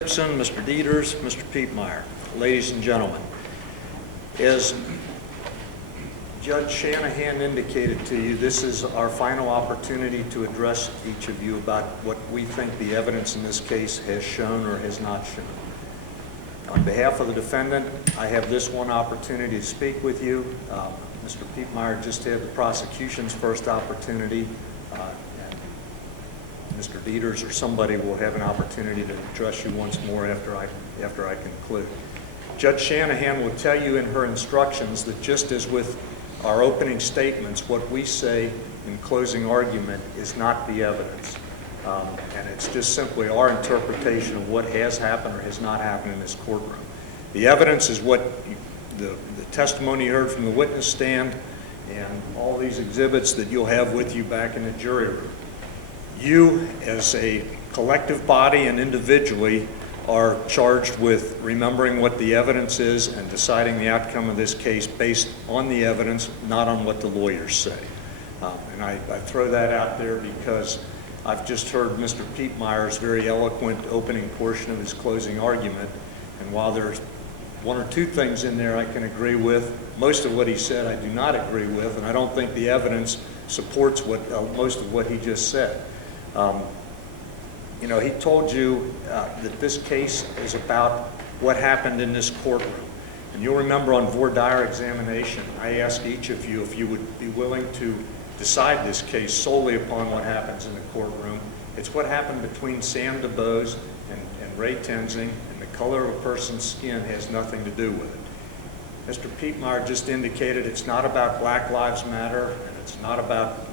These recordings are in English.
Mr. Dieters, Mr. Piepmeyer, ladies and gentlemen, as Judge Shanahan indicated to you, this is our final opportunity to address each of you about what we think the evidence in this case has shown or has not shown. On behalf of the defendant, I have this one opportunity to speak with you. Mr. Piepmeyer just had the prosecution's first opportunity. Mr. Dieters or somebody will have an opportunity to address you once more after I conclude. Judge Shanahan will tell you in her instructions that just as with our opening statements, what we say in closing argument is not the evidence. And it's just simply our interpretation of what has happened or has not happened in this courtroom. The evidence is what the testimony you heard from the witness stand and all these exhibits that you'll have with you back in the jury room. You, as a collective body and individually, are charged with remembering what the evidence is and deciding the outcome of this case based on the evidence, not on what the lawyers say. And I throw that out there because I've just heard Mr. Piepmeyer's very eloquent opening portion of his closing argument, and while there's one or two things in there I can agree with, most of what he said I do not agree with, and I don't think the evidence supports most of what he just said. You know, he told you that this case is about what happened in this courtroom. And you'll remember on voir dire examination, I asked each of you if you would be willing to decide this case solely upon what happens in the courtroom. It's what happened between Sam DuBose and Ray Tenzing, and the color of a person's skin has nothing to do with it. Mr. Piepmeyer just indicated it's not about Black Lives Matter, and it's not about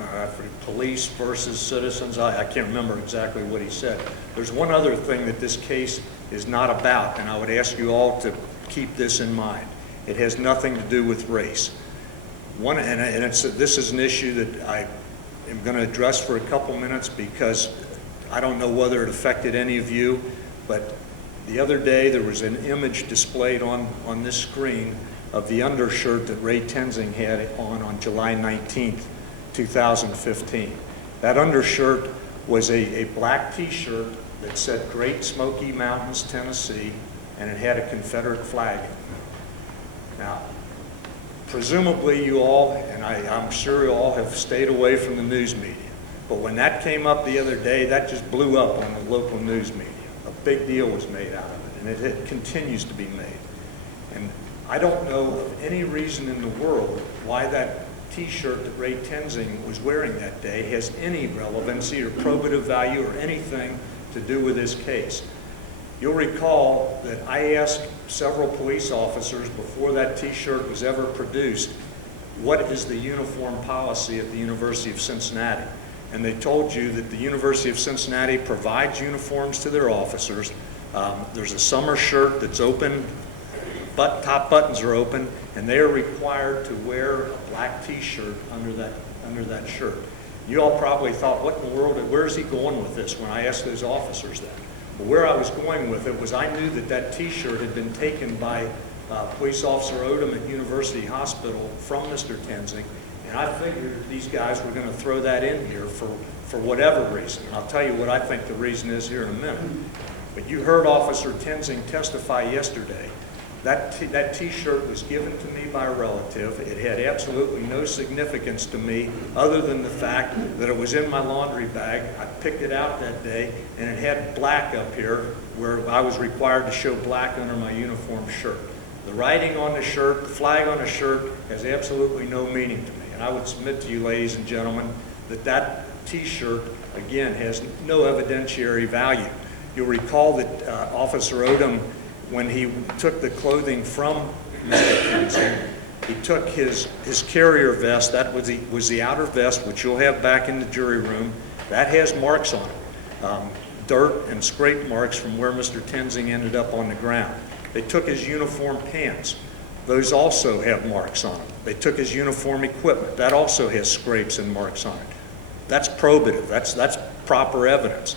police versus citizens. I can't remember exactly what he said. There's one other thing that this case is not about, and I would ask you all to keep this in mind. It has nothing to do with race. This is an issue that I am going to address for a couple minutes because I don't know whether it affected any of you, but the other day there was an image displayed on this screen of the undershirt that Ray Tenzing had on July 19th, 2015. That undershirt was a black t-shirt that said Great Smoky Mountains, Tennessee, and it had a Confederate flag in it. Now, presumably you all, and I'm sure you all have stayed away from the news media, but when that came up the other day, that just blew up on the local news media. A big deal was made out of it, and it continues to be made. And I don't know of any reason in the world why that t-shirt that Ray Tenzing was wearing that day has any relevancy or probative value or anything to do with this case. You'll recall that I asked several police officers before that t-shirt was ever produced, what is the uniform policy at the University of Cincinnati? And they told you that the University of Cincinnati provides uniforms to their officers. There's a summer shirt that's open, top buttons are open, and they are required to wear a black t-shirt under that shirt. You all probably thought, what in the world, where's he going with this when I asked those officers that? Well, where I was going with it was I knew that t-shirt had been taken by Police Officer Odom at University Hospital from Mr. Tenzing, and I figured these guys were going to throw that in here for whatever reason. And I'll tell you what I think the reason is here in a minute. But you heard Officer Tenzing testify yesterday. That t-shirt was given to me by a relative. It had absolutely no significance to me other than the fact that it was in my laundry bag. I picked it out that day, and it had black up here where I was required to show black under my uniform shirt. The writing on the shirt, the flag on the shirt has absolutely no meaning to me. And I would submit to you, ladies and gentlemen, that t-shirt, again, has no evidentiary value. You'll recall that Officer Odom, when he took the clothing from Mr. Tenzing, he took his carrier vest, that was the outer vest, which you'll have back in the jury room, that has marks on it, dirt and scrape marks from where Mr. Tenzing ended up on the ground. They took his uniform pants, those also have marks on them. They took his uniform equipment, that also has scrapes and marks on it. That's probative, that's proper evidence.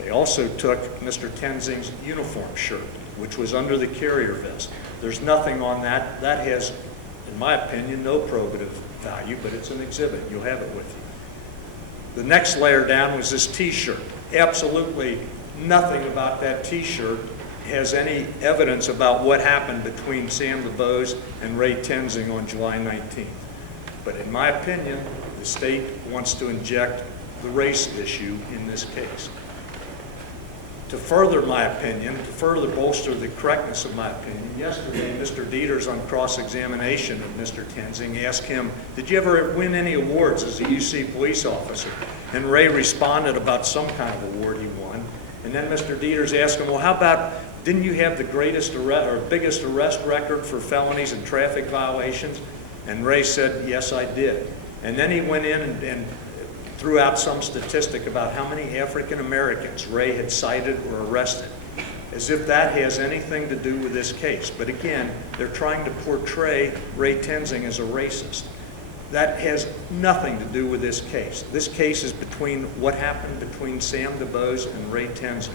They also took Mr. Tenzing's uniform shirt, which was under the carrier vest. There's nothing on that. That has, in my opinion, no probative value, but it's an exhibit. You'll have it with you. The next layer down was this t-shirt. Absolutely nothing about that t-shirt has any evidence about what happened between Sam DeBose and Ray Tenzing on July 19th. But in my opinion, the state wants to inject the race issue in this case. To further my opinion, to further bolster the correctness of my opinion, yesterday Mr. Dieters on cross-examination of Mr. Tenzing asked him, did you ever win any awards as a UC police officer? And Ray responded about some kind of award he won. And then Mr. Dieters asked him, well, how about, didn't you have the greatest arrest, or biggest arrest record for felonies and traffic violations? And Ray said, yes, I did. And then he went in and threw out some statistic about how many African Americans Ray had cited or arrested, as if that has anything to do with this case. But again, they're trying to portray Ray Tenzing as a racist. That has nothing to do with this case. This case is between what happened between Sam DeBose and Ray Tenzing.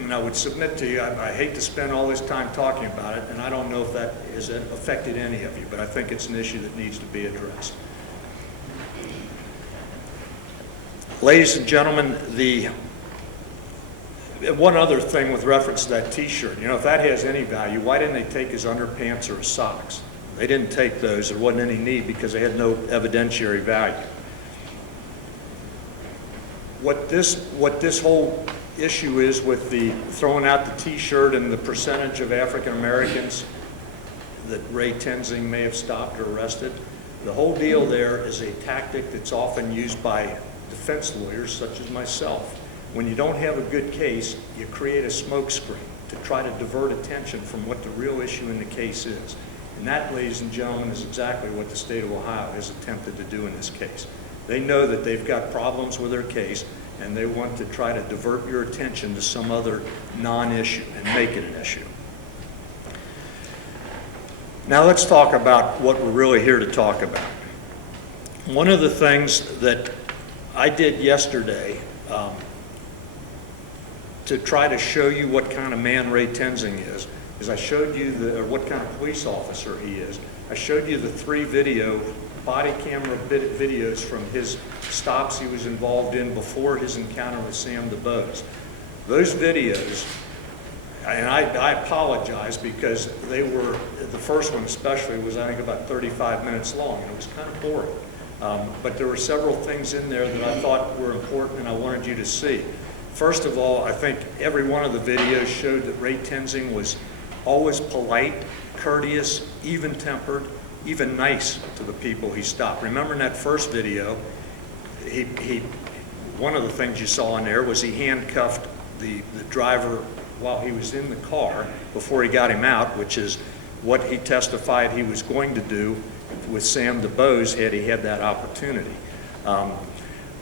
And I would submit to you, I hate to spend all this time talking about it, and I don't know if that has affected any of you, but I think it's an issue that needs to be addressed. Ladies and gentlemen, one other thing with reference to that T-shirt, if that has any value, why didn't they take his underpants or his socks? They didn't take those. There wasn't any need because they had no evidentiary value. What this whole issue is with the throwing out the T-shirt and the percentage of African Americans that Ray Tenzing may have stopped or arrested, the whole deal there is a tactic that's often used by defense lawyers such as myself. When you don't have a good case, you create a smokescreen to try to divert attention from what the real issue in the case is. And that, ladies and gentlemen, is exactly what the state of Ohio has attempted to do in this case. They know that they've got problems with their case, and they want to try to divert your attention to some other non-issue and make it an issue. Now let's talk about what we're really here to talk about. One of the things that I did yesterday to try to show you what kind of man Ray Tenzing is I showed you what kind of police officer he is. I showed you the 3 body camera videos from his stops he was involved in before his encounter with Sam DeBose. Those videos, and I apologize because they were, the first one especially was I think about 35 minutes long, and it was kind of boring. But there were several things in there that I thought were important and I wanted you to see. First of all, I think every one of the videos showed that Ray Tenzing was always polite, courteous, even-tempered, even nice to the people he stopped. Remember in that first video, one of the things you saw in there was he handcuffed the driver while he was in the car before he got him out, which is what he testified he was going to do with Sam DeBose had he had that opportunity.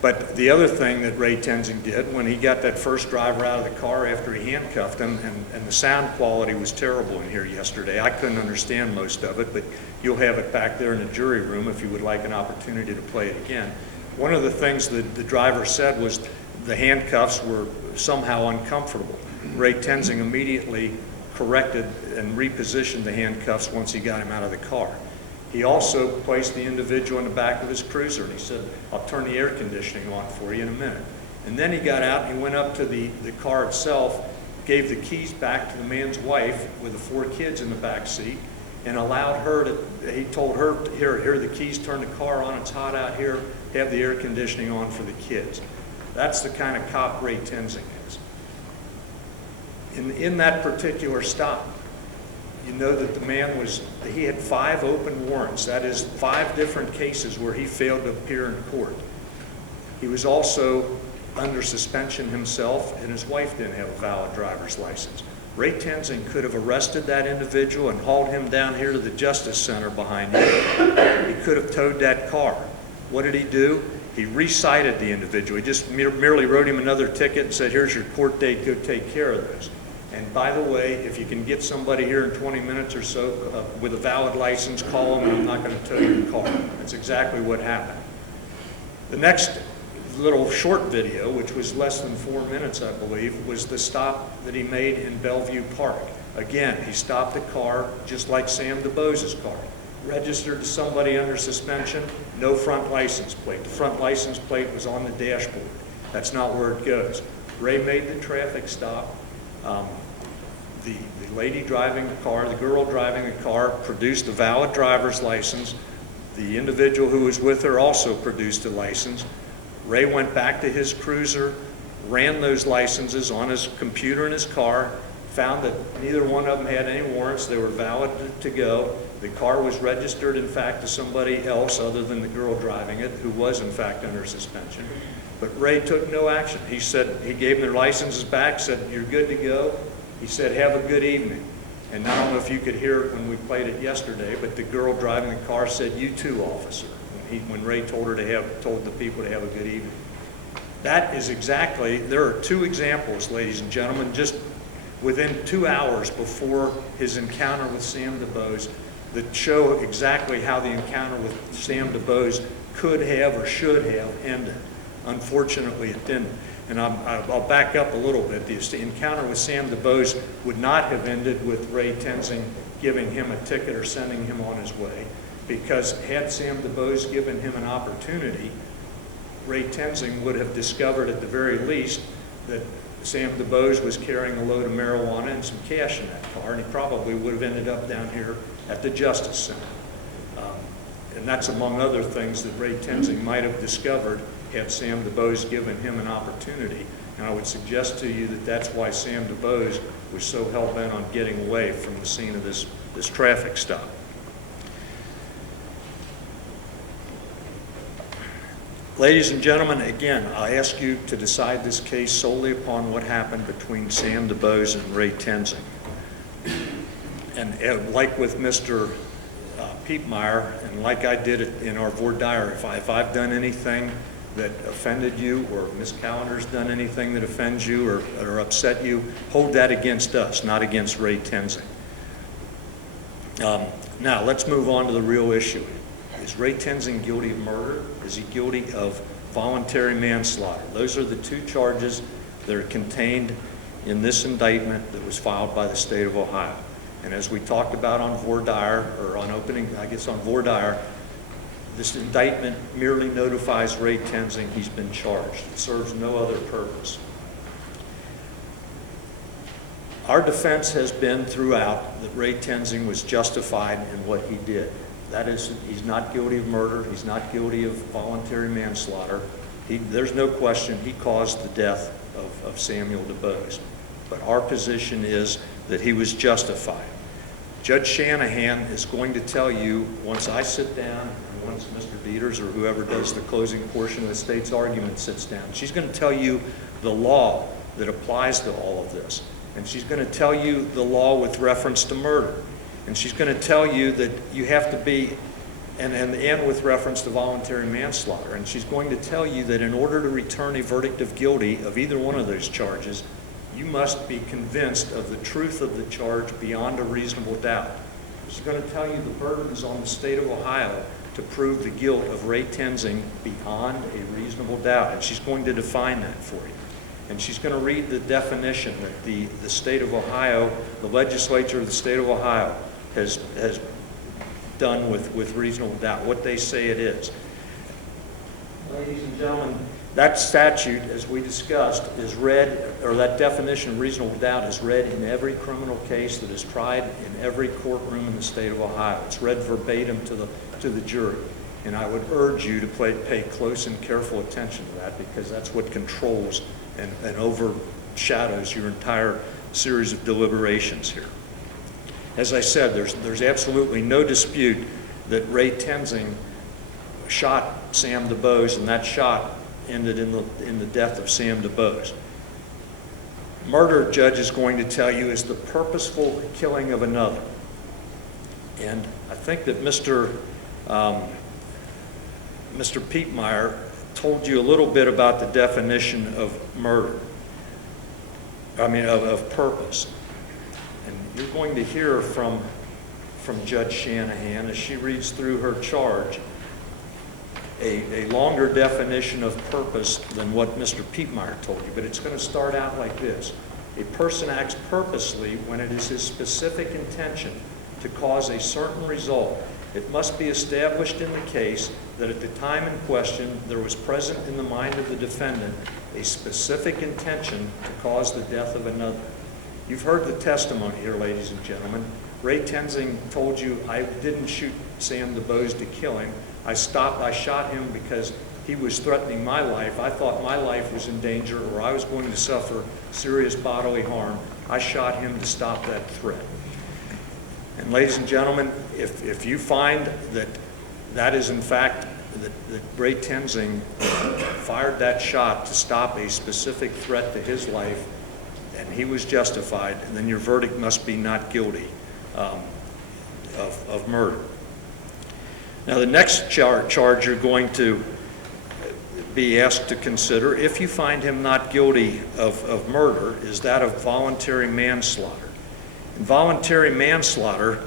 But the other thing that Ray Tenzing did when he got that first driver out of the car after he handcuffed him, and the sound quality was terrible in here yesterday. I couldn't understand most of it, but you'll have it back there in the jury room if you would like an opportunity to play it again. One of the things that the driver said was the handcuffs were somehow uncomfortable. Ray Tenzing immediately corrected and repositioned the handcuffs once he got him out of the car. He also placed the individual in the back of his cruiser, and he said, I'll turn the air conditioning on for you in a minute. And then he got out and he went up to the car itself, gave the keys back to the man's wife with the 4 kids in the back seat, and allowed her to, he told her, here are the keys, turn the car on, it's hot out here, have the air conditioning on for the kids. That's the kind of cop Ray Tenzing is. In that particular stop, you know that the man he had 5 open warrants. That is 5 different cases where he failed to appear in court. He was also under suspension himself, and his wife didn't have a valid driver's license. Ray Tenzing could have arrested that individual and hauled him down here to the Justice Center behind him. He could have towed that car. What did he do? He recited the individual. He just merely wrote him another ticket and said, here's your court date, go take care of this. And by the way, if you can get somebody here in 20 minutes or so with a valid license, call them and I'm not going to tow your car. That's exactly what happened. The next little short video, which was less than 4 minutes, I believe, was the stop that he made in Bellevue Park. Again, he stopped the car just like Sam DeBose's car. Registered to somebody under suspension, no front license plate. The front license plate was on the dashboard. That's not where it goes. Ray made the traffic stop. the lady driving the car, the girl driving the car, produced a valid driver's license. The individual who was with her also produced a license. Ray went back to his cruiser, ran those licenses on his computer in his car, found that neither one of them had any warrants. They were valid to go. The car was registered, in fact, to somebody else other than the girl driving it, who was, in fact, under suspension. But Ray took no action. He said, he gave them their licenses back, said, "You're good to go." He said, "Have a good evening." And I don't know if you could hear it when we played it yesterday, but the girl driving the car said, "You too, officer," when Ray told the people to have a good evening. That is exactly, there are two examples, ladies and gentlemen, just within 2 hours before his encounter with Sam DuBose that show exactly how the encounter with Sam DuBose could have or should have ended. Unfortunately, it didn't. And I'll back up a little bit. The encounter with Sam DuBose would not have ended with Ray Tenzing giving him a ticket or sending him on his way, because had Sam DuBose given him an opportunity, Ray Tenzing would have discovered at the very least that Sam DuBose was carrying a load of marijuana and some cash in that car, and he probably would have ended up down here at the Justice Center. And that's among other things that Ray Tenzing might have discovered had Sam DuBose given him an opportunity. And I would suggest to you that that's why Sam DuBose was so hell-bent on getting away from the scene of this traffic stop. Ladies and gentlemen, again, I ask you to decide this case solely upon what happened between Sam DuBose and Ray Tenzing. And like with Mr. Piepmeyer, and like I did it in our voir dire, if I've done anything that offended you, or Ms. Callender's done anything that offends you or upset you, hold that against us, not against Ray Tenzing. Now, let's move on to the real issue. Is Ray Tenzing guilty of murder? Is he guilty of voluntary manslaughter? Those are the two charges that are contained in this indictment that was filed by the state of Ohio. And as we talked about on voir dire, or on opening, I guess on voir dire, this indictment merely notifies Ray Tenzing he's been charged. It serves no other purpose. Our defense has been throughout that Ray Tenzing was justified in what he did. That is, he's not guilty of murder, he's not guilty of voluntary manslaughter. There's no question he caused the death of Samuel DuBose. But our position is that he was justified. Judge Shanahan is going to tell you, once I sit down, and once Mr. Dieters or whoever does the closing portion of the state's argument sits down, she's going to tell you the law that applies to all of this. And she's going to tell you the law with reference to murder. And she's going to tell you that you have to be, and with reference to voluntary manslaughter. And she's going to tell you that in order to return a verdict of guilty of either one of those charges, you must be convinced of the truth of the charge beyond a reasonable doubt. She's going to tell you the burden is on the state of Ohio to prove the guilt of Ray Tenzing beyond a reasonable doubt. And she's going to define that for you. And she's going to read the definition that the state of Ohio, the legislature of the state of Ohio, has done with reasonable doubt, what they say it is. Ladies and gentlemen, that statute, as we discussed, is read, or that definition of reasonable doubt is read in every criminal case that is tried in every courtroom in the state of Ohio. It's read verbatim to the jury. And I would urge you to pay close and careful attention to that, because that's what controls and overshadows your entire series of deliberations here. As I said, there's absolutely no dispute that Ray Tenzing shot Sam DuBose, and that shot ended in the death of Sam DuBose. Murder, judge is going to tell you, is the purposeful killing of another. And I think that Mr. Piepmeyer told you a little bit about the definition of murder, of purpose. And you're going to hear from Judge Shanahan as she reads through her charge a longer definition of purpose than what Mr. Piepmeyer told you. But it's going to start out like this. A person acts purposely when it is his specific intention to cause a certain result. It must be established in the case that at the time in question there was present in the mind of the defendant a specific intention to cause the death of another. You've heard the testimony here, ladies and gentlemen. Ray Tenzing told you, I didn't shoot Sam DuBose to kill him. I shot him because he was threatening my life. I thought my life was in danger or I was going to suffer serious bodily harm. I shot him to stop that threat. And ladies and gentlemen, if you find that that is in fact, that Ray Tenzing fired that shot to stop a specific threat to his life, and he was justified, then your verdict must be not guilty of murder. Now the next charge you're going to be asked to consider, if you find him not guilty of murder, is that of voluntary manslaughter. And voluntary manslaughter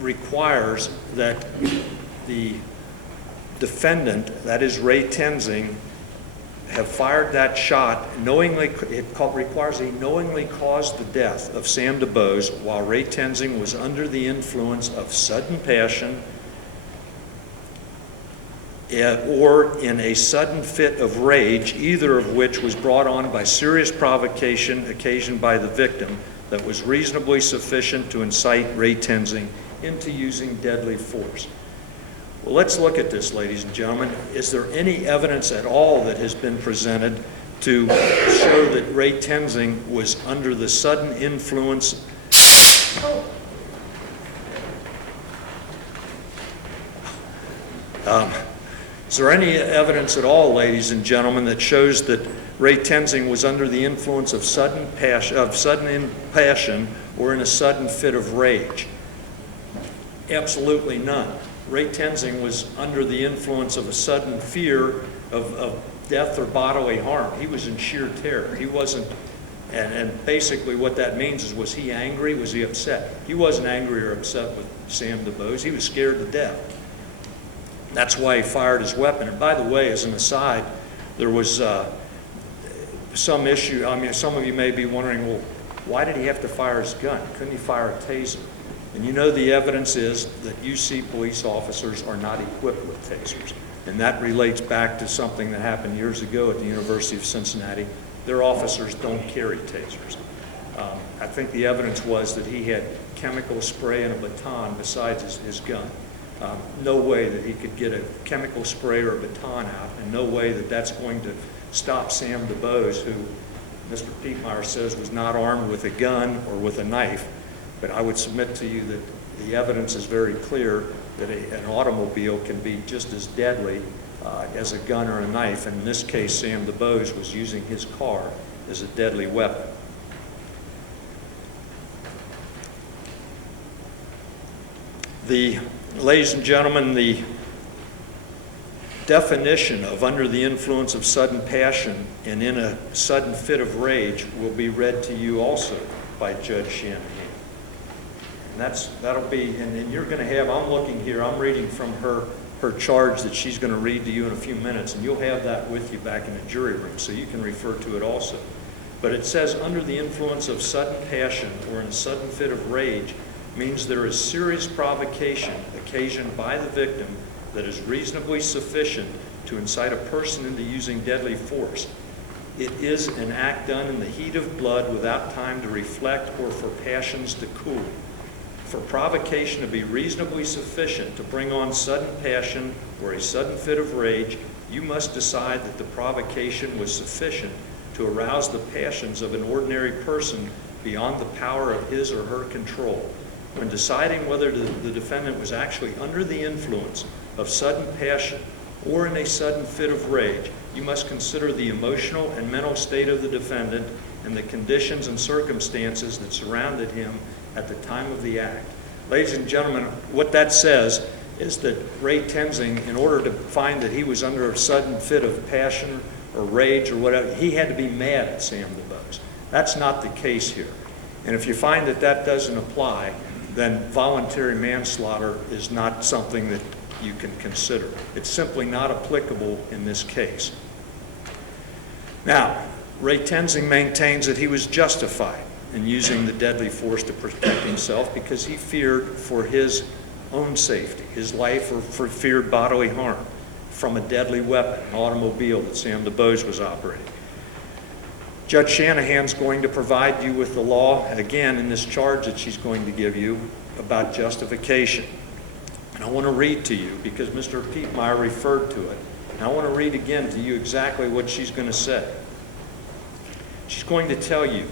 requires that the defendant, that is Ray Tenzing, have fired that shot knowingly. It requires he knowingly caused the death of Sam DuBose while Ray Tenzing was under the influence of sudden passion or in a sudden fit of rage, either of which was brought on by serious provocation occasioned by the victim that was reasonably sufficient to incite Ray Tenzing into using deadly force. Well, let's look at this, ladies and gentlemen. Is there any evidence at all that has been presented to show that Ray Tenzing was under the sudden influence? Is there any evidence at all, ladies and gentlemen, that shows that Ray Tenzing was under the influence of sudden passion or in a sudden fit of rage? Absolutely none. Ray Tenzing was under the influence of a sudden fear of death or bodily harm. He was in sheer terror. He wasn't, and basically what that means is, was he angry? Was he upset? He wasn't angry or upset with Sam DuBose. He was scared to death. That's why he fired his weapon. And by the way, as an aside, there was some issue. I mean, some of you may be wondering, well, why did he have to fire his gun? Couldn't he fire a taser? And you know the evidence is that UC police officers are not equipped with tasers. And that relates back to something that happened years ago at the University of Cincinnati. Their officers don't carry tasers. I think the evidence was that he had chemical spray and a baton besides his gun. No way that he could get a chemical spray or a baton out, and no way that that's going to stop Sam DuBose, who Mr. Pietmeyer says was not armed with a gun or with a knife. But I would submit to you that the evidence is very clear that an automobile can be just as deadly as a gun or a knife. And in this case, Sam DuBose was using his car as a deadly weapon. Ladies and gentlemen, the definition of under the influence of sudden passion and in a sudden fit of rage will be read to you also by Judge Shanahan. And that'll be, and you're going to have, I'm looking here, I'm reading from her charge that she's going to read to you in a few minutes, and you'll have that with you back in the jury room, so you can refer to it also. But it says under the influence of sudden passion or in a sudden fit of rage means there is serious provocation occasioned by the victim that is reasonably sufficient to incite a person into using deadly force. It is an act done in the heat of blood without time to reflect or for passions to cool. For provocation to be reasonably sufficient to bring on sudden passion or a sudden fit of rage, you must decide that the provocation was sufficient to arouse the passions of an ordinary person beyond the power of his or her control. When deciding whether the defendant was actually under the influence of sudden passion or in a sudden fit of rage, you must consider the emotional and mental state of the defendant and the conditions and circumstances that surrounded him at the time of the act. Ladies and gentlemen, what that says is that Ray Tenzing, in order to find that he was under a sudden fit of passion or rage or whatever, he had to be mad at Sam DuBose. That's not the case here. And if you find that that doesn't apply, then voluntary manslaughter is not something that you can consider. It's simply not applicable in this case. Now, Ray Tenzing maintains that he was justified in using the deadly force to protect himself because he feared for his own safety, his life, or for feared bodily harm from a deadly weapon, an automobile that Sam DuBose was operating. Judge Shanahan's going to provide you with the law, again, in this charge that she's going to give you about justification. And I want to read to you, because Mr. Pietmeyer referred to it. And I want to read again to you exactly what she's going to say. She's going to tell you,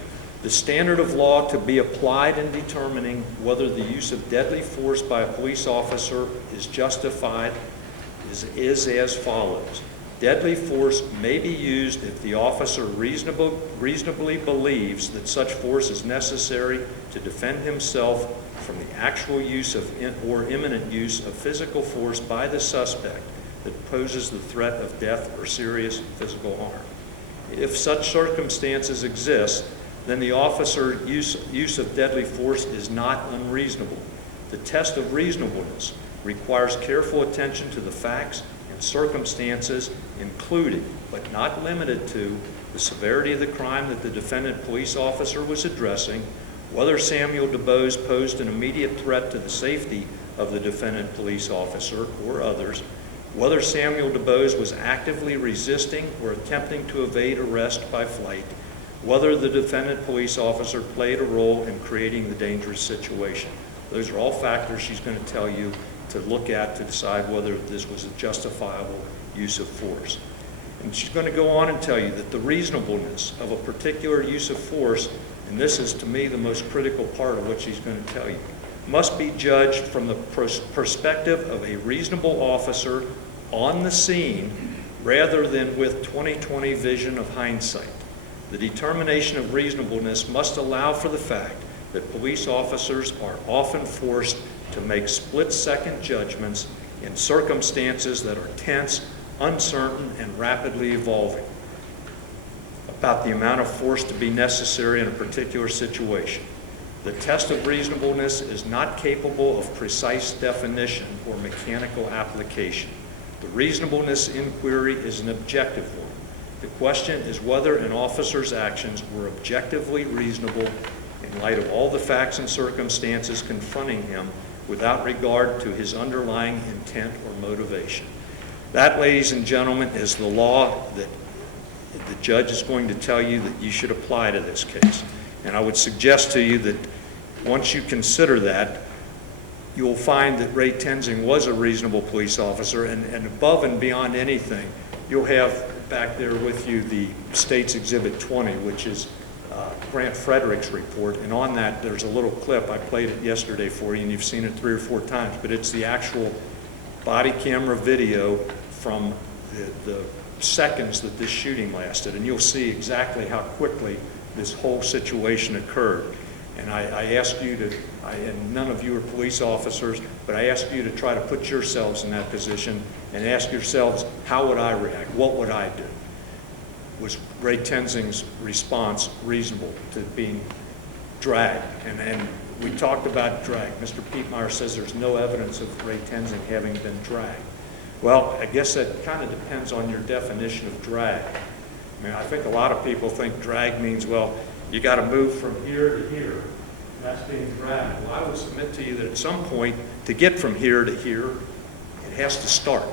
the standard of law to be applied in determining whether the use of deadly force by a police officer is justified is as follows. Deadly force may be used if the officer reasonably believes that such force is necessary to defend himself from the actual use of or imminent use of physical force by the suspect that poses the threat of death or serious physical harm. If such circumstances exist, then the officer's use of deadly force is not unreasonable. The test of reasonableness requires careful attention to the facts and circumstances, including, but not limited to, the severity of the crime that the defendant police officer was addressing, whether Samuel DuBose posed an immediate threat to the safety of the defendant police officer or others, whether Samuel DuBose was actively resisting or attempting to evade arrest by flight, whether the defendant police officer played a role in creating the dangerous situation. Those are all factors she's going to tell you to look at to decide whether this was a justifiable use of force. And she's going to go on and tell you that the reasonableness of a particular use of force, and this is to me the most critical part of what she's going to tell you, must be judged from the perspective of a reasonable officer on the scene rather than with 20/20 vision of hindsight. The determination of reasonableness must allow for the fact that police officers are often forced to make split-second judgments in circumstances that are tense, uncertain, and rapidly evolving about the amount of force to be necessary in a particular situation. The test of reasonableness is not capable of precise definition or mechanical application. The reasonableness inquiry is an objective one. The question is whether an officer's actions were objectively reasonable in light of all the facts and circumstances confronting him without regard to his underlying intent or motivation. That, ladies and gentlemen, is the law that the judge is going to tell you that you should apply to this case. And I would suggest to you that once you consider that, you'll find that Ray Tenzing was a reasonable police officer, and above and beyond anything, you'll have back there with you the State's Exhibit 20, which is Grant Frederick's report, and on that there's a little clip. I played it yesterday for you, and you've seen it 3 or 4 times, but it's the actual body camera video from the seconds that this shooting lasted, and you'll see exactly how quickly this whole situation occurred. And I ask you to, and none of you are police officers, but I ask you to try to put yourselves in that position and ask yourselves, how would I react? What would I do? Was Ray Tenzing's response reasonable to being dragged? And we talked about drag. Mr. Pietmeyer says there's no evidence of Ray Tenzing having been dragged. Well, I guess that kind of depends on your definition of drag. I mean, I think a lot of people think drag means, well, you got to move from here to here. That's being dragged. Well, I would submit to you that at some point, to get from here to here, it has to start.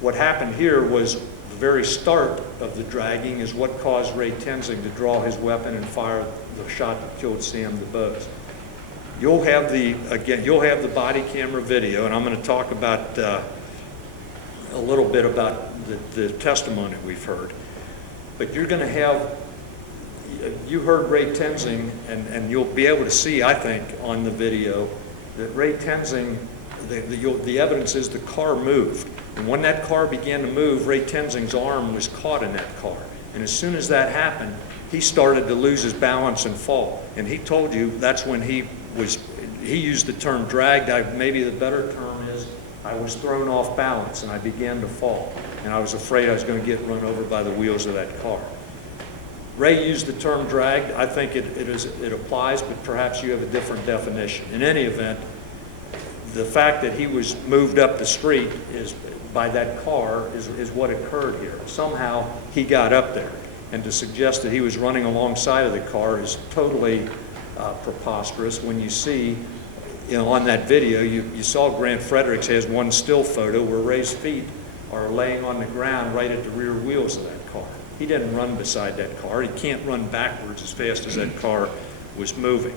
What happened here was the very start of the dragging is what caused Ray Tenzing to draw his weapon and fire the shot that killed Sam DuBose. You'll have the body camera video, and I'm going to talk about a little bit about the testimony we've heard. But you're going to have, you heard Ray Tenzing, and you'll be able to see, I think, on the video, that Ray Tenzing, the evidence is the car moved. And when that car began to move, Ray Tenzing's arm was caught in that car. And as soon as that happened, he started to lose his balance and fall. And he told you that's when he used the term dragged. Maybe the better term is, I was thrown off balance and I began to fall. And I was afraid I was going to get run over by the wheels of that car. Ray used the term dragged. I think it applies, but perhaps you have a different definition. In any event, the fact that he was moved up the street by that car is what occurred here. Somehow he got up there. And to suggest that he was running alongside of the car is totally preposterous. When you see, on that video, you saw Grant Fredericks has one still photo where Ray's feet are laying on the ground right at the rear wheels of that car. He didn't run beside that car. He can't run backwards as fast as that car was moving.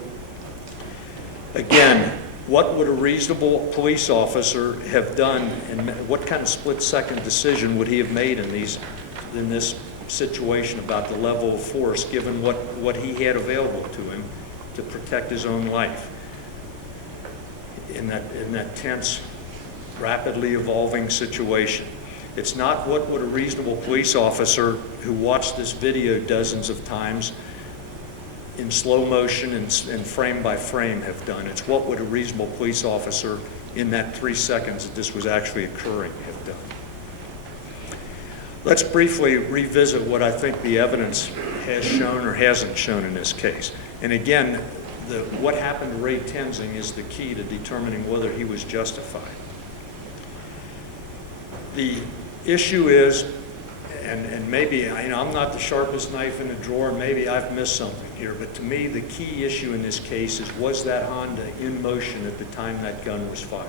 Again, what would a reasonable police officer have done, and what kind of split-second decision would he have made in this situation about the level of force, given what he had available to him to protect his own life in that tense, rapidly evolving situation? It's not what would a reasonable police officer who watched this video dozens of times in slow motion and frame by frame have done. It's what would a reasonable police officer in that 3 seconds that this was actually occurring have done. Let's briefly revisit what I think the evidence has shown or hasn't shown in this case. And again, what happened to Ray Tenzing is the key to determining whether he was justified. The issue is, and maybe I'm not the sharpest knife in the drawer, maybe I've missed something here, but to me the key issue in this case is, was that Honda in motion at the time that gun was fired?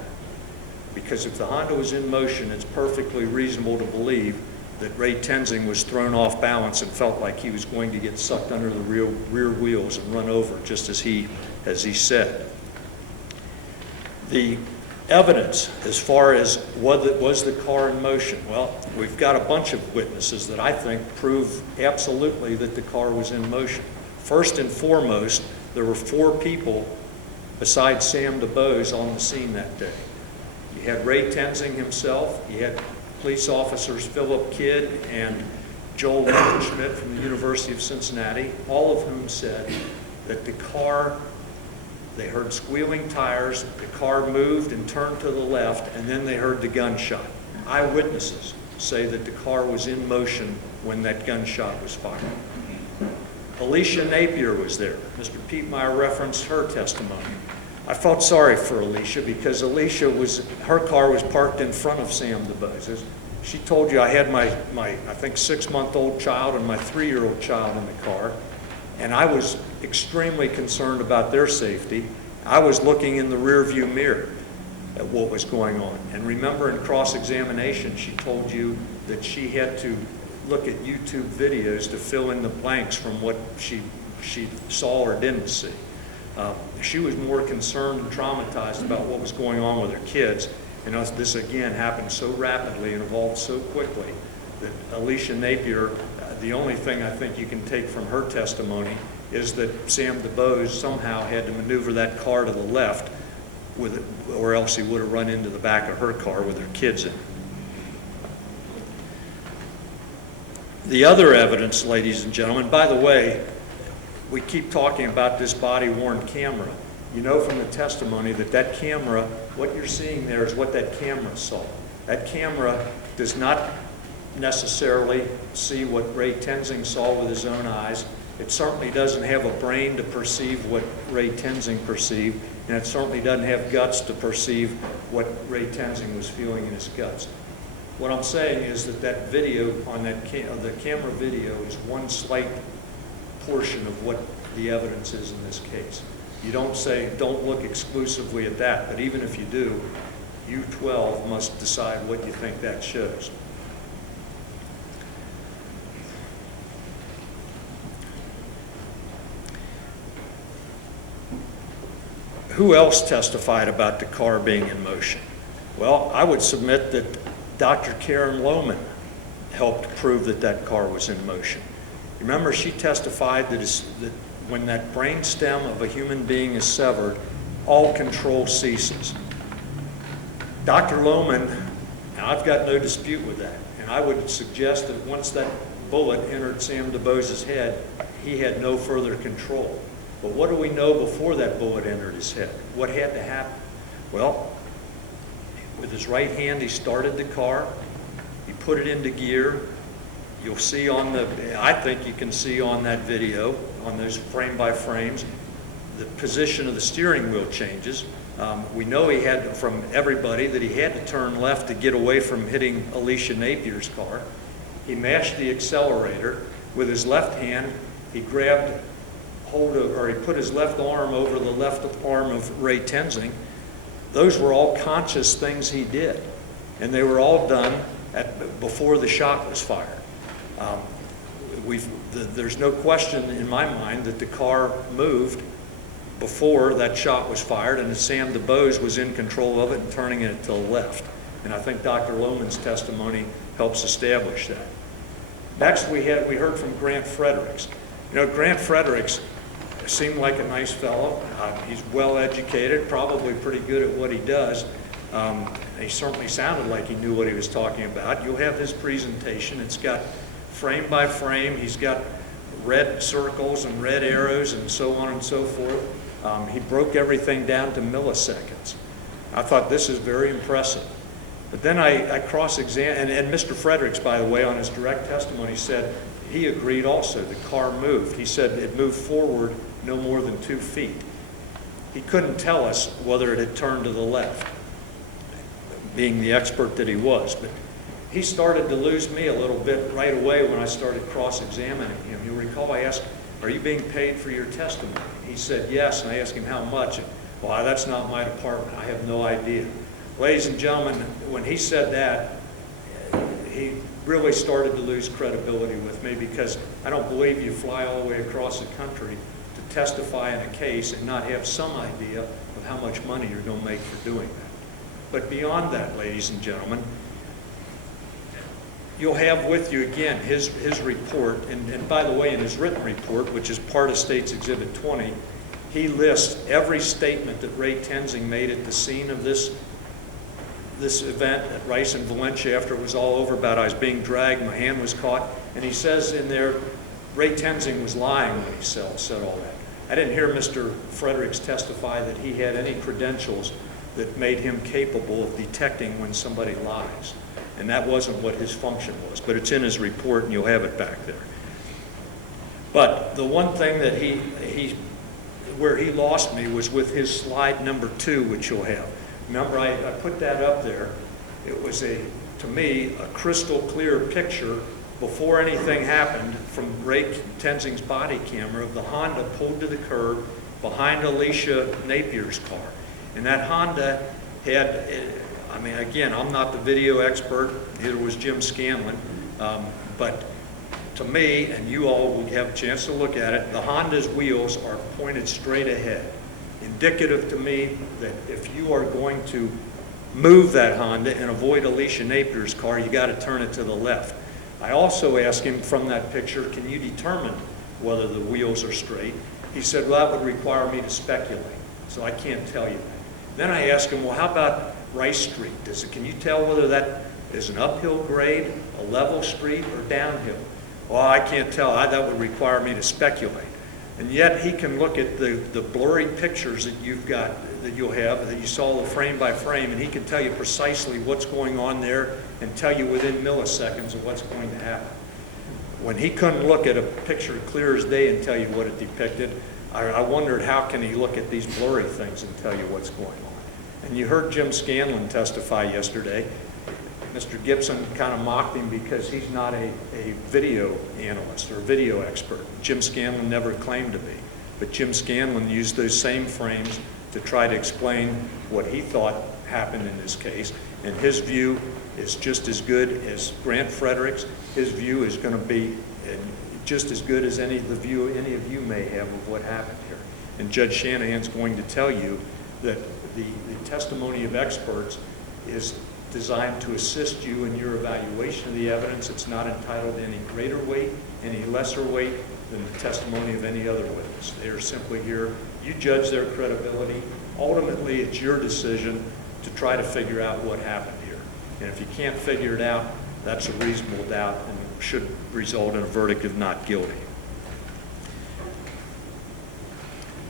Because if the Honda was in motion, it's perfectly reasonable to believe that Ray Tenzing was thrown off balance and felt like he was going to get sucked under the rear wheels and run over, just as he said. The evidence as far as was the car in motion, well, we've got a bunch of witnesses that I think prove absolutely that the car was in motion. First and foremost, there were 4 people besides Sam DuBose on the scene that day. You had Ray Tenzing himself, you had police officers Philip Kidd and Joel Schmidt from the University of Cincinnati, all of whom said that the car, they heard squealing tires, the car moved and turned to the left, and then they heard the gunshot. Eyewitnesses say that the car was in motion when that gunshot was fired. Alicia Napier was there. Mr. Pietmeyer referenced her testimony. I felt sorry for Alicia because her car was parked in front of Sam DuBose's. She told you I had my I think 6-month-old child and my 3-year-old child in the car, and I was extremely concerned about their safety. I was looking in the rearview mirror at what was going on. And remember, in cross-examination, she told you that she had to look at YouTube videos to fill in the blanks from what she saw or didn't see. She was more concerned and traumatized about what was going on with her kids. And this, again, happened so rapidly and evolved so quickly that Alicia Napier, the only thing I think you can take from her testimony is that Sam DuBose somehow had to maneuver that car to the left, or else he would have run into the back of her car with her kids in it. The other evidence, ladies and gentlemen, by the way, we keep talking about this body-worn camera. You know from the testimony that that camera, what you're seeing there is what that camera saw. That camera does not necessarily see what Ray Tenzing saw with his own eyes. It certainly doesn't have a brain to perceive what Ray Tenzing perceived, and it certainly doesn't have guts to perceive what Ray Tenzing was feeling in his guts. What I'm saying is that video on the camera video is one slight portion of what the evidence is in this case. You don't say, don't look exclusively at that, but even if you do, you 12 must decide what you think that shows. Who else testified about the car being in motion? Well, I would submit that Dr. Karen Lohman helped prove that that car was in motion. Remember, she testified that when that brain stem of a human being is severed, all control ceases. Dr. Lohman, and I've got no dispute with that, and I would suggest that once that bullet entered Sam DuBose's head, he had no further control. But what do we know before that bullet entered his head? What had to happen? Well, with his right hand, he started the car, he put it into gear. You'll see I think you can see on that video, on those frame by frames, the position of the steering wheel changes. We know he had, from everybody, that he had to turn left to get away from hitting Alicia Napier's car. He mashed the accelerator. With his left hand, he grabbed hold of, or he put his left arm over the left arm of Ray Tenzing. Those were all conscious things he did, and they were all done before the shot was fired. there's no question in my mind that the car moved before that shot was fired, and that Sam DeBose was in control of it and turning it to the left. And I think Dr. Lohman's testimony helps establish that. Next, we heard from Grant Fredericks. You know, Grant Fredericks seemed like a nice fellow. He's well educated, probably pretty good at what he does. He certainly sounded like he knew what he was talking about. You'll have his presentation. It's got frame by frame. He's got red circles and red arrows and so on and so forth. He broke everything down to milliseconds. I thought this is very impressive. But then I cross-examined, and Mr. Fredericks, by the way, on his direct testimony said he agreed also. The car moved. He said it moved forward no more than 2 feet. He couldn't tell us whether it had turned to the left, being the expert that he was. But he started to lose me a little bit right away when I started cross-examining him. You'll recall I asked, "Are you being paid for your testimony?" He said yes, and I asked him how much. And, "Well, that's not my department. I have no idea." Ladies and gentlemen, when he said that, he really started to lose credibility with me, because I don't believe you fly all the way across the country to testify in a case and not have some idea of how much money you're going to make for doing that. But beyond that, ladies and gentlemen, you'll have with you again his report, and by the way, in his written report, which is part of State's Exhibit 20, he lists every statement that Ray Tenzing made at the scene of this event at Rice and Valencia after it was all over about I was being dragged, my hand was caught, and he says in there, Ray Tenzing was lying when he said all that. I didn't hear Mr. Fredericks testify that he had any credentials that made him capable of detecting when somebody lies. And that wasn't what his function was, but it's in his report and you'll have it back there. But the one thing that where he lost me was with his slide number 2, which you'll have. Remember, I put that up there. It was, to me, a crystal clear picture before anything happened from Ray Tenzing's body camera of the Honda pulled to the curb behind Alicia Napier's car. And that Honda had, I mean, again, I'm not the video expert, neither was Jim Scanlon, but to me, and you all will have a chance to look at it, the Honda's wheels are pointed straight ahead. Indicative to me that if you are going to move that Honda and avoid Alicia Napier's car, you got to turn it to the left. I also asked him from that picture, can you determine whether the wheels are straight? He said, well, that would require me to speculate, so I can't tell you that. Then I asked him, well, how about Rice Street? Can you tell whether that is an uphill grade, a level street, or downhill? Well, I can't tell. That would require me to speculate. And yet he can look at the blurry pictures that you've got, that you'll have, that you saw frame by frame, and he can tell you precisely what's going on there and tell you within milliseconds of what's going to happen. When he couldn't look at a picture clear as day and tell you what it depicted, I wondered how can he look at these blurry things and tell you what's going on. And you heard Jim Scanlon testify yesterday. Mr. Gibson kind of mocked him because he's not a video analyst or a video expert. Jim Scanlon never claimed to be. But Jim Scanlon used those same frames to try to explain what he thought happened in this case. And his view is just as good as Grant Fredericks. His view is going to be just as good as any of you may have of what happened here. And Judge Shanahan's going to tell you that the testimony of experts is designed to assist you in your evaluation of the evidence. It's not entitled to any greater weight, any lesser weight than the testimony of any other witness. They are simply here. You judge their credibility. Ultimately, it's your decision to try to figure out what happened here. And if you can't figure it out, that's a reasonable doubt and should result in a verdict of not guilty.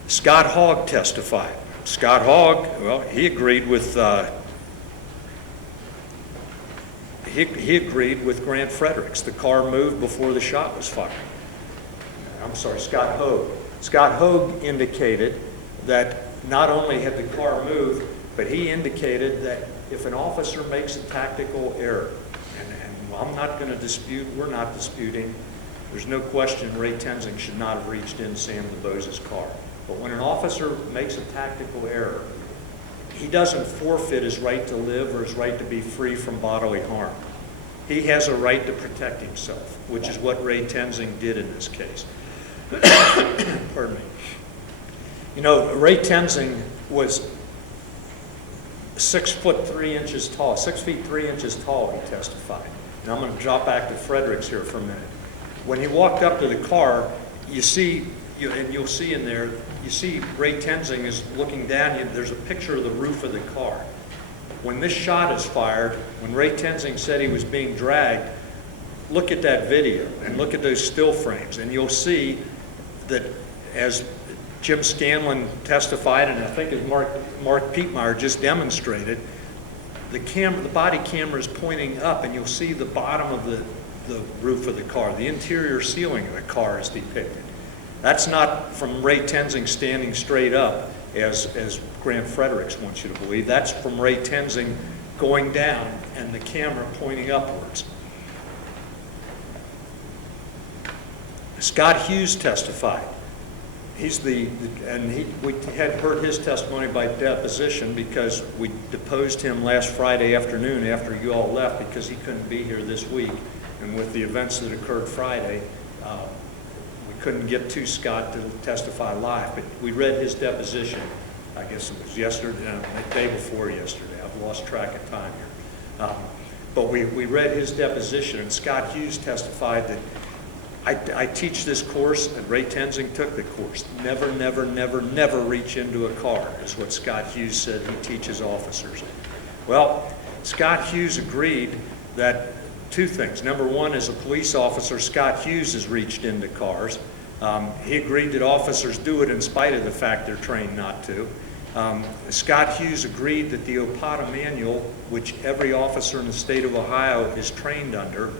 Scott Hogg testified. Scott Hogg, well, he agreed with he agreed with Grant Fredericks. The car moved before the shot was fired. I'm sorry, Scott Hogg. Scott Hogg indicated that not only had the car moved, but he indicated that if an officer makes a tactical error, and I'm not going to dispute, we're not disputing, there's no question Ray Tenzing should not have reached in Sam DeBose's car. But when an officer makes a tactical error, he doesn't forfeit his right to live or his right to be free from bodily harm. He has a right to protect himself, which is what Ray Tenzing did in this case. Pardon me. You know, Ray Tenzing was 6 feet 3 inches tall, 6 feet 3 inches tall, he testified. Now I'm going to drop back to Fredericks here for a minute. When he walked up to the car, you see, and you'll see in there, you see Ray Tenzing is looking down. There's a picture of the roof of the car. When this shot is fired, when Ray Tenzing said he was being dragged, look at that video and look at those still frames, and you'll see that as Jim Scanlon testified, and I think as Mark Pietmeyer just demonstrated, the body camera is pointing up, and you'll see the bottom of the roof of the car. The interior ceiling of the car is depicted. That's not from Ray Tenzing standing straight up, as Grant Fredericks wants you to believe. That's from Ray Tenzing going down and the camera pointing upwards. Scott Hughes testified. We had heard his testimony by deposition because we deposed him last Friday afternoon after you all left because he couldn't be here this week. And with the events that occurred Friday, we couldn't get to Scott to testify live. But we read his deposition. I guess it was yesterday, the day before yesterday. I've lost track of time here. But we read his deposition, and Scott Hughes testified that I teach this course, and Ray Tenzing took the course. Never, never, never, never reach into a car, is what Scott Hughes said he teaches officers. Well, Scott Hughes agreed that two things. Number one, as a police officer, Scott Hughes has reached into cars. He agreed that officers do it in spite of the fact they're trained not to. Scott Hughes agreed that the OPATA manual, which every officer in the state of Ohio is trained under,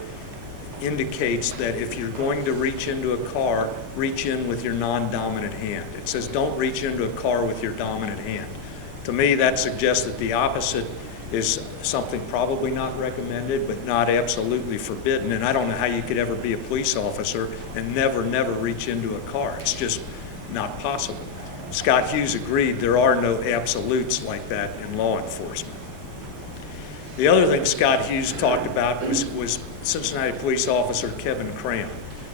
indicates that if you're going to reach into a car, reach in with your non-dominant hand. It says don't reach into a car with your dominant hand. To me, that suggests that the opposite is something probably not recommended, but not absolutely forbidden. And I don't know how you could ever be a police officer and never, never reach into a car. It's just not possible. Scott Hughes agreed there are no absolutes like that in law enforcement. The other thing Scott Hughes talked about was Cincinnati police officer Kevin Crayon.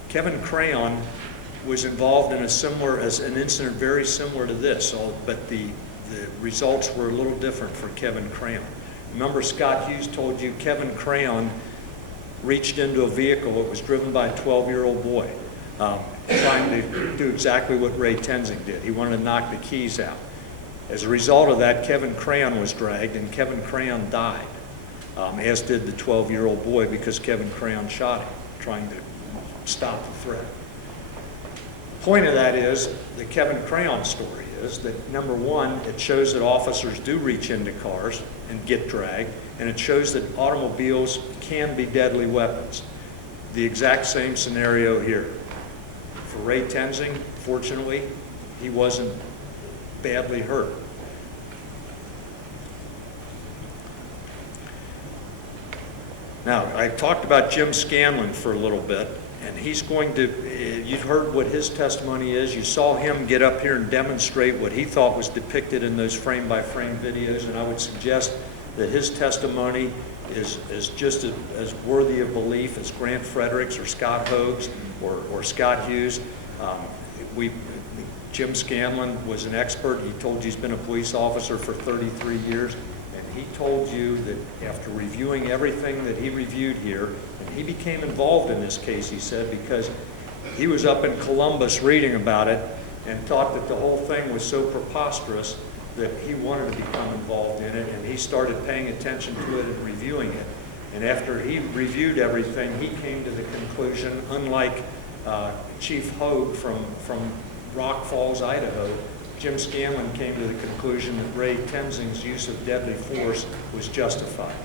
Kevin Crayon was involved in an incident very similar to this, but the results were a little different for Kevin Crayon. Remember, Scott Hughes told you Kevin Crayon reached into a vehicle that was driven by a 12-year-old boy, trying to do exactly what Ray Tenzing did. He wanted to knock the keys out. As a result of that, Kevin Crayon was dragged, and Kevin Crayon died, as did the 12-year-old boy, because Kevin Crayon shot him, trying to stop the threat. The point of that is, the Kevin Crayon story is that, number one, it shows that officers do reach into cars and get dragged, and it shows that automobiles can be deadly weapons. The exact same scenario here. For Ray Tenzing, fortunately, he wasn't badly hurt. Now, I talked about Jim Scanlon for a little bit, and he's going to, you've heard what his testimony is. You saw him get up here and demonstrate what he thought was depicted in those frame-by-frame videos, and I would suggest that his testimony is just as worthy of belief as Grant Fredericks or Scott Hoag's or Scott Hughes. Jim Scanlon was an expert. He told you he's been a police officer for 33 years. He told you that after reviewing everything that he reviewed here, and he became involved in this case, he said, because he was up in Columbus reading about it and thought that the whole thing was so preposterous that he wanted to become involved in it, and he started paying attention to it and reviewing it. And after he reviewed everything, he came to the conclusion, unlike Chief Hoag from Rock Falls, Idaho, Jim Scanlon came to the conclusion that Ray Tenzing's use of deadly force was justified.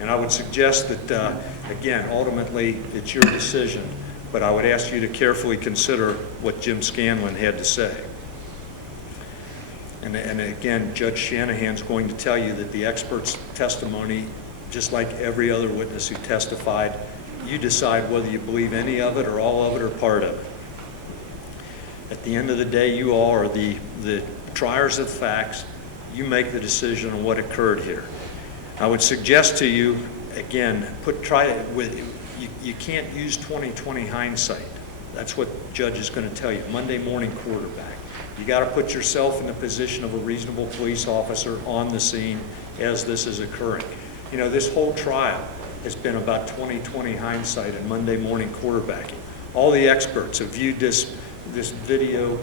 And I would suggest that, again, ultimately it's your decision, but I would ask you to carefully consider what Jim Scanlon had to say. And again, Judge Shanahan's going to tell you that the expert's testimony, just like every other witness who testified, you decide whether you believe any of it or all of it or part of it. At the end of the day, you all are the triers of facts. You make the decision on what occurred here. I would suggest to you, again, you can't use 20/20 hindsight. That's what the judge is going to tell you. Monday morning quarterback. You got to put yourself in the position of a reasonable police officer on the scene as this is occurring. You know, this whole trial has been about 20/20 hindsight and Monday morning quarterbacking. All the experts have viewed this video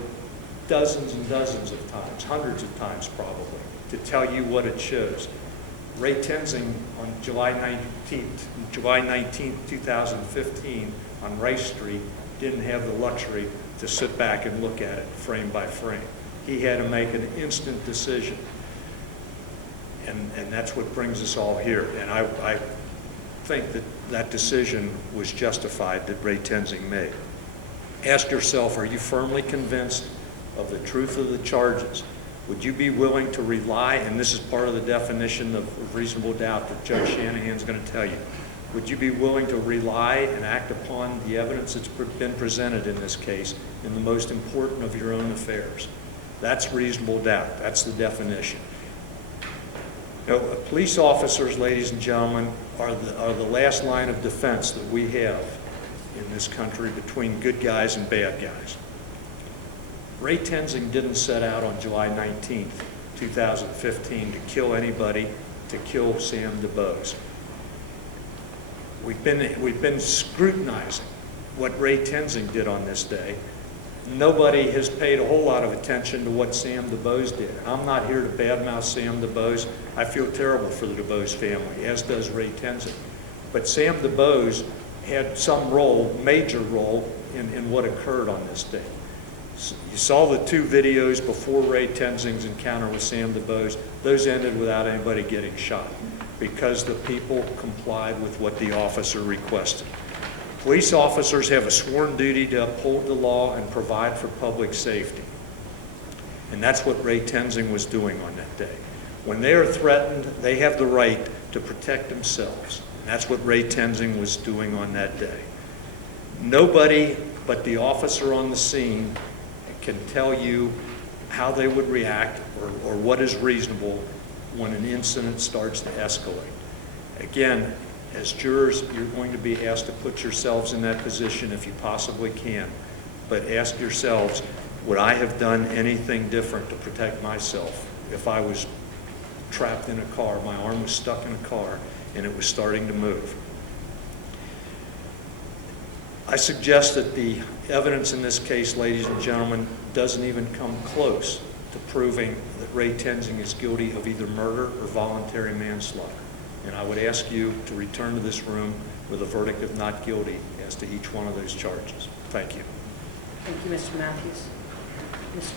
dozens and dozens of times, hundreds of times probably, to tell you what it shows. Ray Tenzing on July 19th, 2015 on Rice Street didn't have the luxury to sit back and look at it frame by frame. He had to make an instant decision. And that's what brings us all here. And I think that decision was justified that Ray Tenzing made. Ask yourself, are you firmly convinced of the truth of the charges? Would you be willing to rely, and this is part of the definition of reasonable doubt that Judge Shanahan's going to tell you, would you be willing to rely and act upon the evidence that's been presented in this case in the most important of your own affairs? That's reasonable doubt. That's the definition. You know, police officers, ladies and gentlemen, are the last line of defense that we have in this country between good guys and bad guys. Ray Tenzing didn't set out on July 19th, 2015 to kill anybody, to kill Sam DuBose. We've been scrutinizing what Ray Tenzing did on this day. Nobody has paid a whole lot of attention to what Sam DuBose did. I'm not here to badmouth Sam DuBose. I feel terrible for the DuBose family, as does Ray Tenzing. But Sam DuBose had some role, major role, in what occurred on this day. You saw the two videos before Ray Tenzing's encounter with Sam DuBose. Those ended without anybody getting shot because the people complied with what the officer requested. Police officers have a sworn duty to uphold the law and provide for public safety. And that's what Ray Tenzing was doing on that day. When they are threatened, they have the right to protect themselves. And that's what Ray Tenzing was doing on that day. Nobody but the officer on the scene can tell you how they would react or what is reasonable when an incident starts to escalate. Again, as jurors, you're going to be asked to put yourselves in that position if you possibly can. But ask yourselves, would I have done anything different to protect myself if I was trapped in a car, my arm was stuck in a car, and it was starting to move? I suggest that the evidence in this case, ladies and gentlemen, doesn't even come close to proving that Ray Tenzing is guilty of either murder or voluntary manslaughter. And I would ask you to return to this room with a verdict of not guilty as to each one of those charges. Thank you. Thank you, Mr. Matthews. Mr.